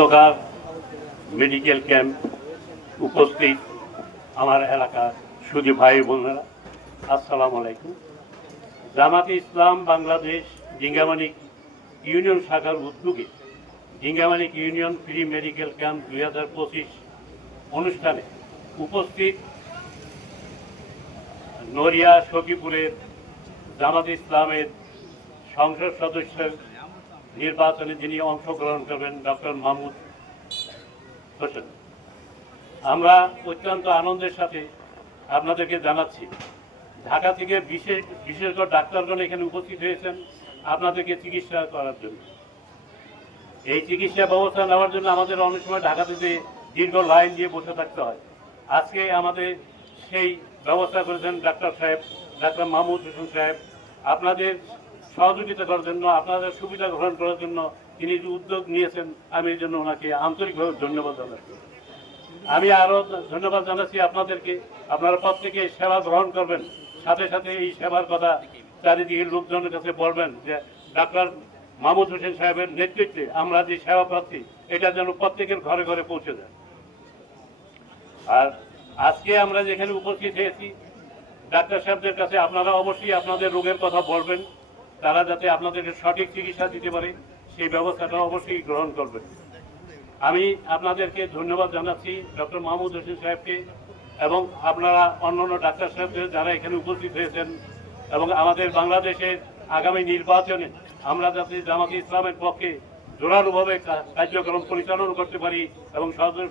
সরকার medical camp উপস্থিত আমার এলাকার সুদী ভাই বোনেরা। আসসালামু আলাইকুম। জামাতে ইসলাম বাংলাদেশ ডিঙ্গামানিক ইউনিয়ন শাখার উদ্যোগে Dingamanik union free medical camp দুই হাজার পঁচিশ অনুষ্ঠানে উপস্থিত নড়িয়া সখীপুরের জামাত ইসলামের সংসদ সদস্যের নির্বাচনে যিনি অংশগ্রহণ করবেন, ডক্টর মাহমুদ হোসেন। আমরা অত্যন্ত আনন্দের সাথে আপনাদেরকে জানাচ্ছি, ঢাকা থেকে বিশেষ বিশেষ করে ডাক্তারগণ এখানে উপস্থিত হয়েছেন আপনাদেরকে চিকিৎসা করার জন্য। এই চিকিৎসা ব্যবস্থা নেওয়ার জন্য আমাদের অনেক সময় ঢাকাতে যে দীর্ঘ লাইন দিয়ে বসে থাকতে হয়। আজকে আমাদের সেই ব্যবস্থা করেছেন ডাক্তার সাহেব, ডাক্তার মাহমুদ হোসেন সাহেব। আপনাদের সহযোগিতা করার জন্য, আপনাদের সুবিধা গ্রহণ করার জন্য তিনি যে উদ্যোগ নিয়েছেন, আমি এই জন্য ওনাকে আন্তরিকভাবে ধন্যবাদ জানাচ্ছি। আমি আরও ধন্যবাদ জানাচ্ছি আপনাদেরকে। আপনারা প্রত্যেকে সেবা গ্রহণ করবেন। সাথে সাথে এই সেবার কথা চারিদিকে লোকজনের কাছে বলবেন যে, ডাক্তার মাহমুদ হোসেন সাহেবের নেতৃত্বে আমরা যে সেবা পাচ্ছি, এটা যেন প্রত্যেকের ঘরে ঘরে পৌঁছে যায়। আর আজকে আমরা যেখানে উপস্থিত হয়েছি, ডাক্তার সাহেবদের কাছে আপনারা অবশ্যই আপনাদের রোগের কথা বলবেন। তারা যাতে আপনাদেরকে সঠিক চিকিৎসা দিতে পারে, সেই ব্যবস্থাটা অবশ্যই গ্রহণ করবেন আমি আপনাদেরকে ধন্যবাদ জানাচ্ছি ডক্টর মাহমুদ হোসেন সাহেবকে এবং আপনারা অন্যান্য ডাক্তার সাহেবদের যারা এখানে উপস্থিত হয়েছেন এবং আমাদের বাংলাদেশের আগামী নির্বাচনে আমরা যাতে জামাতে ইসলামের পক্ষে জোরালোভাবে কার্যক্রম পরিচালনা করতে পারি এবং সংসদ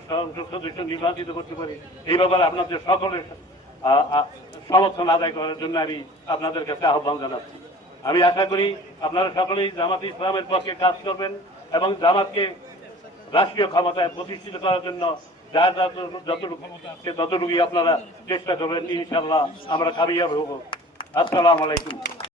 সদস্য নির্বাচিত করতে পারি, এই ব্যাপারে আপনাদের সকলের সমর্থন আদায় করার জন্য আমি আপনাদের কাছে আহ্বান জানাচ্ছি। আমি আশা করি আপনারা সকলেই জামাত ইসলামের পক্ষে কাজ করবেন এবং জামাতকে রাষ্ট্রীয় ক্ষমতায় প্রতিষ্ঠিত করার জন্য যার যতটুকু ততটুকুই আপনারা চেষ্টা করবেন ইনশাল্লাহ আমরা কামিয়াব হব। আসসালামু আলাইকুম।